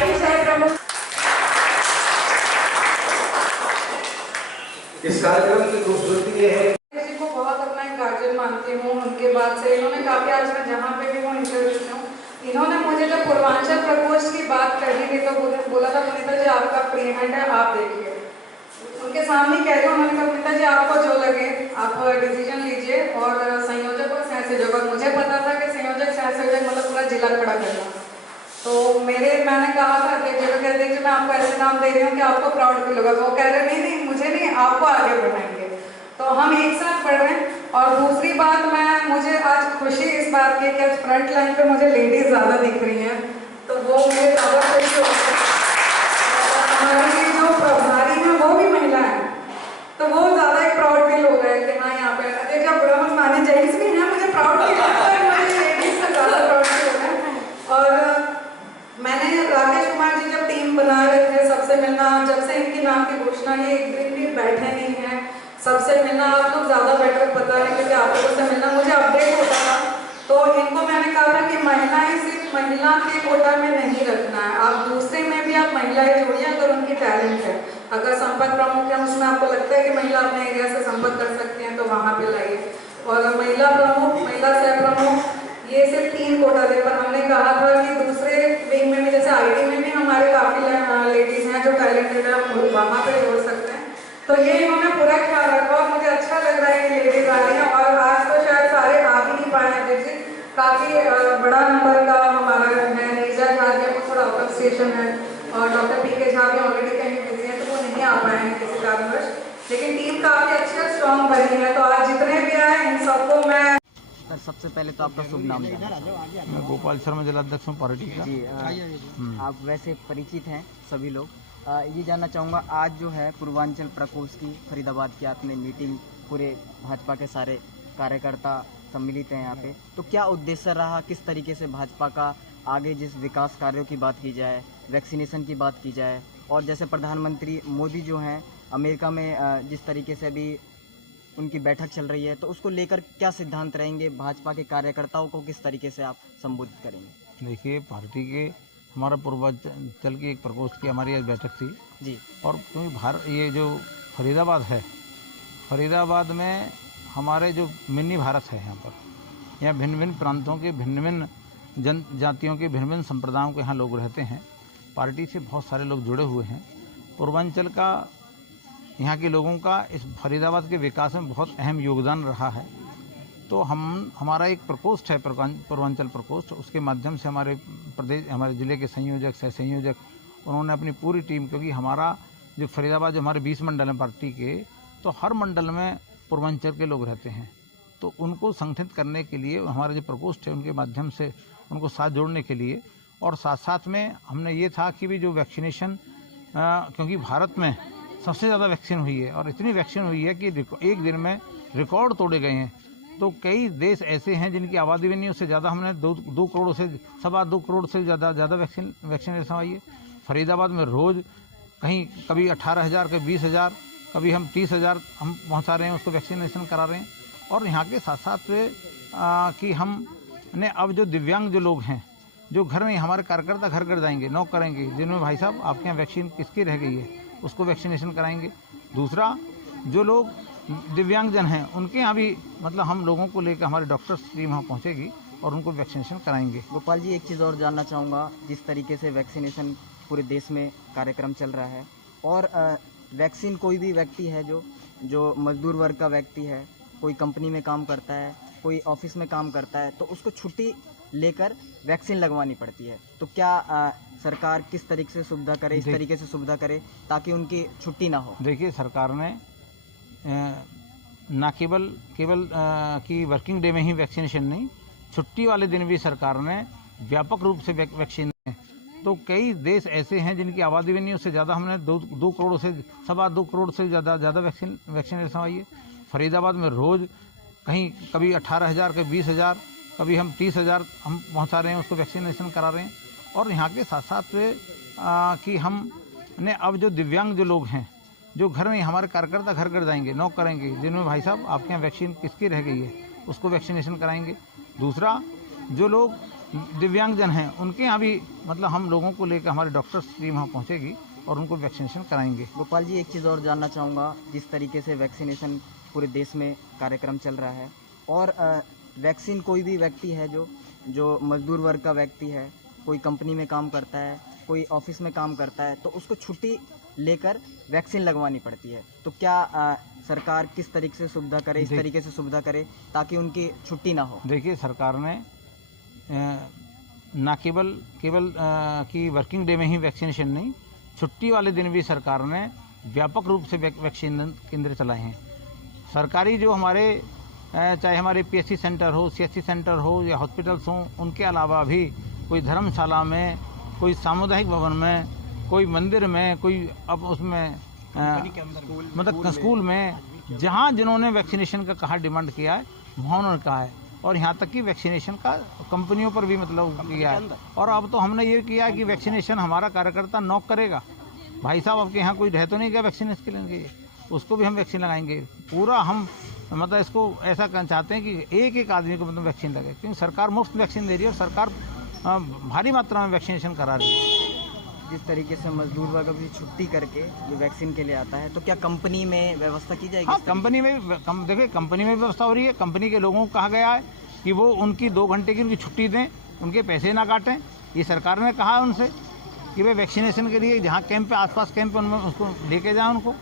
IT शहर प्रमुख। इस कार्यक्रम की खूबसूरती ये है किसी को बहुत अपना एक गार्जियन मानती हूँ। उनके बाद से इन्होंने काफी, आज मैं जहाँ पे भी हूँ इंटरव्यू में हूँ, इन्होंने मुझे जब पूर्वांचल प्रकोष्ठ की बात कही थी तो बोला था पुनीता जी आपका प्री हैंड है, आप देखिए। उनके सामने कह रही हूँ, उन्होंने कहा पुनीता जी आपको जो लगे आप डिसीजन लीजिए और संयोजक और सह संयोजक। और मुझे पता था कि संयोजक सह संयोजक मतलब पूरा जिला खड़ा करना। तो मैंने कहा था अध्यक्ष जी, कहते हैं मैं आपको ऐसे नाम दे रही हूँ कि आपको प्राउड फील होगा। तो वो कह रहे नहीं नहीं मुझे नहीं, आपको आगे बढ़ाएंगे। तो हम एक साथ बढ़ रहे हैं। और दूसरी बात, मुझे आज खुशी इस बात की कि आज फ्रंट लाइन पे मुझे लेडीज ज़्यादा दिख रही हैं, तो वो मुझे ज़्यादा खुशी होती है। हमारी जो प्रभारी हैं वो भी महिला हैं, तो वो ज़्यादा एक प्राउड फील हो रहा है कि हाँ यहाँ पे अध्यक्ष आप बुरा मत माने, जेंट्स भी हैं, मुझे प्राउड फील होता है, मुझे लेडीज से ज़्यादा प्राउड फील हो रहा है। और मैंने राकेश कुमार जी जब टीम बना रहे थे, सबसे मिलना, जब से इनके नाम की घोषणा है, एक दिन भी बैठे नहीं हैं, सबसे मिलना। आप लोग ज़्यादा बेटर पता है क्योंकि आप लोगों से मिलना मुझे अपडेट होता था। तो इनको मैंने कहा था कि महिलाएं सिर्फ महिला के कोटा में नहीं रखना है, आप दूसरे में भी आप महिलाएं जोड़िए अगर उनकी टैलेंट है। अगर संपर्क प्रमुख है उसमें आपको लगता है कि महिला अपने एरिया से संपर्क कर सकती हैं तो वहाँ पे लाइए। और महिला प्रमुख, महिला सह प्रमुख, ये सिर्फ 3 कोटा थे, पर हमने कहा था कि दूसरे विंग में भी, जैसे आईटी में भी हमारे काफ़ी लेडीज़ हैं जो टैलेंटेड है, हम वहाँ पे जोड़ सकते हैं। तो ये इन्होंने पूरा ख्याल रखा और मुझे अच्छा लग रहा है कि लेडीज आ रही हैं। और आज तो शायद सारे आ भी नहीं पाए हैं जैसे, काफ़ी बड़ा नंबर का हमारा है। नीजा झा जी को थोड़ा आउट ऑफ स्टेशन है और डॉक्टर पी.के. झा भी ऑलरेडी कहीं बिजी हैं, तो वो नहीं आ पाए हैं किसी कारणवश। लेकिन टीम काफ़ी अच्छी और स्ट्रॉन्ग बनी है। तो आज जितने भी आए इन सबको मैं सर, सबसे पहले तो आपका शुभ नाम जानना चाहूँगा। मैं गोपाल शर्मा जिलाध्यक्ष हूँ पार्टी का। जी, आप वैसे परिचित हैं सभी लोग। ये जानना चाहूँगा, आज जो है पूर्वांचल प्रकोष्ठ की फरीदाबाद की आपने मीटिंग, पूरे भाजपा के सारे कार्यकर्ता सम्मिलित हैं यहाँ पे, तो क्या उद्देश्य रहा, किस तरीके से भाजपा का आगे जिस विकास कार्यों की बात की जाए, वैक्सीनेशन की बात की जाए, और जैसे प्रधानमंत्री मोदी जो हैं अमेरिका में जिस तरीके से अभी उनकी बैठक चल रही है, तो उसको लेकर क्या सिद्धांत रहेंगे, भाजपा के कार्यकर्ताओं को किस तरीके से आप संबोधित करेंगे? देखिए, पार्टी के हमारा पूर्वांचल की एक प्रकोष्ठ की हमारी आज बैठक थी जी। और क्योंकि ये जो फरीदाबाद है, फरीदाबाद में हमारे जो मिनी भारत है, यहाँ भिन्न भिन्न प्रांतों के, भिन्न भिन्न जनजातियों के, भिन्न भिन्न संप्रदायों के यहाँ लोग रहते हैं। पार्टी से बहुत सारे लोग जुड़े हुए हैं। पूर्वांचल का, यहाँ के लोगों का इस फरीदाबाद के विकास में बहुत अहम योगदान रहा है। तो हमारा एक प्रकोष्ठ है, पूर्वांचल प्रकोष्ठ, उसके माध्यम से हमारे ज़िले के संयोजक, सह संयोजक, उन्होंने अपनी पूरी टीम, क्योंकि हमारा जो फरीदाबाद, जो हमारे 20 मंडल हैं पार्टी के, तो हर मंडल में पूर्वांचल के लोग रहते हैं। तो उनको संगठित करने के लिए हमारा जो प्रकोष्ठ है उनके माध्यम से उनको साथ जोड़ने के लिए, और साथ साथ में हमने ये था कि भी जो वैक्सीनेशन, क्योंकि भारत में सबसे ज़्यादा वैक्सीन हुई है और इतनी वैक्सीन हुई है कि एक दिन में रिकॉर्ड तोड़े गए हैं। तो कई देश ऐसे हैं जिनकी आबादी भी नहीं, उससे ज़्यादा हमने 2 करोड़ से 2.25 करोड़ से ज़्यादा वैक्सीनेशन हुई है। फरीदाबाद में रोज़ कहीं कभी 18,000, कभी 20,000, कभी हम 30,000 हम पहुँचा रहे हैं, उसको वैक्सीनेशन करा रहे हैं। और यहाँ के साथ साथ कि हमने अब जो दिव्यांग जो लोग हैं, जो घर में, हमारे कार्यकर्ता घर घर जाएंगे, नॉक करेंगे, जिनमें भाई साहब आपके यहाँ वैक्सीन किसकी रह गई है, उसको वैक्सीनेशन कराएंगे। दूसरा, जो लोग दिव्यांगजन हैं उनके यहाँ भी, मतलब हम लोगों को लेकर हमारी डॉक्टर्स टीम वहाँ पहुँचेगी और उनको वैक्सीनेशन कराएंगे। गोपाल जी, एक चीज़ और जानना चाहूँगा, जिस तरीके से वैक्सीनेशन पूरे देश में कार्यक्रम चल रहा है, और वैक्सीन कोई भी व्यक्ति है जो मजदूर वर्ग का व्यक्ति है, कोई कंपनी में काम करता है, कोई ऑफिस में काम करता है, तो उसको छुट्टी लेकर वैक्सीन लगवानी पड़ती है। तो क्या सरकार किस तरीके से सुविधा करे, इस तरीके से सुविधा करे ताकि उनकी छुट्टी ना हो? देखिए, सरकार ने ना केवल कि वर्किंग डे में ही वैक्सीनेशन नहीं, छुट्टी वाले दिन भी सरकार ने व्यापक रूप से वैक्सीन है। तो कई देश ऐसे हैं जिनकी आबादी भी नहीं, उससे ज़्यादा हमने 2 करोड़ से 2.25 करोड़ से ज़्यादा वैक्सीनेशन हुई है। फरीदाबाद में रोज़ कहीं कभी 18,000, कभी 20,000, कभी हम 30,000 हम पहुँचा रहे हैं, उसको वैक्सीनेशन करा रहे हैं। और यहाँ के साथ साथ कि हमने अब जो दिव्यांग जो लोग हैं, जो घर में, हमारे कार्यकर्ता घर घर जाएंगे, नॉक करेंगे, जिनमें भाई साहब आपके यहाँ वैक्सीन किसकी रह गई है, उसको वैक्सीनेशन कराएंगे। दूसरा, जो लोग दिव्यांगजन हैं उनके यहाँ भी मतलब हम लोगों को लेकर हमारे डॉक्टर्स टीम वहाँ पहुँचेगी और उनको वैक्सीनेशन कराएंगे। गोपाल जी, एक चीज़ और जानना चाहूँगा, जिस तरीके से वैक्सीनेशन पूरे देश में कार्यक्रम चल रहा है और वैक्सीन कोई भी व्यक्ति है जो मजदूर वर्ग का व्यक्ति है, कोई कंपनी में काम करता है, कोई ऑफिस में काम करता है, तो उसको छुट्टी लेकर वैक्सीन लगवानी पड़ती है। तो क्या सरकार किस तरीके से सुविधा करे, इस तरीके से सुविधा करे ताकि उनकी छुट्टी ना हो? देखिए, सरकार ने ना केवल कि वर्किंग डे में ही वैक्सीनेशन नहीं, छुट्टी वाले दिन भी सरकार ने व्यापक रूप से वैक्सीन केंद्र चलाए हैं। सरकारी जो हमारे चाहे हमारे पीएचसी सेंटर हो, सीएचसी सेंटर हो या हॉस्पिटल्स हों, उनके अलावा भी कोई धर्मशाला में, कोई सामुदायिक भवन में, कोई मंदिर में, कोई अब उसमें मतलब स्कूल में, जहाँ जिन्होंने वैक्सीनेशन का कहा डिमांड किया है वहाँ उन्होंने कहा है। और यहाँ तक कि वैक्सीनेशन का कंपनियों पर भी मतलब किया है। और अब तो हमने ये किया है कि वैक्सीनेशन हमारा कार्यकर्ता नॉक करेगा, भाई साहब आपके यहाँ कोई रह तो नहीं गया वैक्सीनेशन के लिए, उसको भी हम वैक्सीन लगाएंगे। पूरा हम मतलब इसको ऐसा करना चाहते हैं कि एक एक आदमी को मतलब वैक्सीन लगे, क्योंकि सरकार मुफ्त वैक्सीन दे रही है और सरकार भारी मात्रा में वैक्सीनेशन करा रही है। जिस तरीके से मजदूर वर्ग भी छुट्टी करके जो वैक्सीन के लिए आता है, तो क्या कंपनी में व्यवस्था की जाएगी? हाँ, कंपनी में देखिए, कंपनी में व्यवस्था हो रही है। कंपनी के लोगों को कहा गया है कि वो उनकी 2 घंटे की उनकी छुट्टी दें, उनके पैसे ना काटें। ये सरकार ने कहा है उनसे कि वे वैक्सीनेशन के लिए जहाँ कैंप पे, आसपास कैंप पे, उनमें उसको लेके जाएं उनको।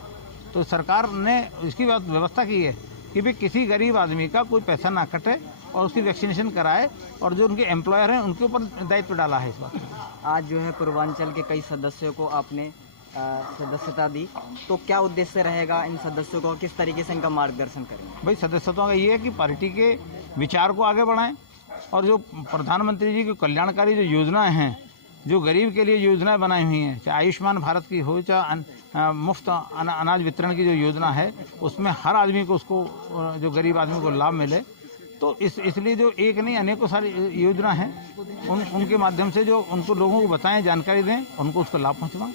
तो सरकार ने इसकी व्यवस्था की है कि भाई किसी गरीब आदमी का कोई पैसा ना कटे और उसकी वैक्सीनेशन कराए, और जो उनके एम्प्लॉयर हैं उनके ऊपर दायित्व डाला है इस बात। आज जो है पूर्वांचल के कई सदस्यों को आपने सदस्यता दी, तो क्या उद्देश्य रहेगा इन सदस्यों को, किस तरीके से इनका मार्गदर्शन करेंगे? भाई, सदस्यता का ये है कि पार्टी के विचार को आगे बढ़ाएं और जो प्रधानमंत्री जी की कल्याणकारी जो योजनाएं हैं, जो गरीब के लिए योजनाएं बनाई हुई हैं, चाहे आयुष्मान भारत की हो, चाहे मुफ्त अनाज वितरण की जो योजना है, उसमें हर आदमी को उसको जो गरीब आदमी को लाभ मिले। तो इसलिए जो एक नहीं अनेकों सारी योजना हैं, उनके माध्यम से जो उनको लोगों को बताएं, जानकारी दें, उनको उसका लाभ पहुँचवाएं।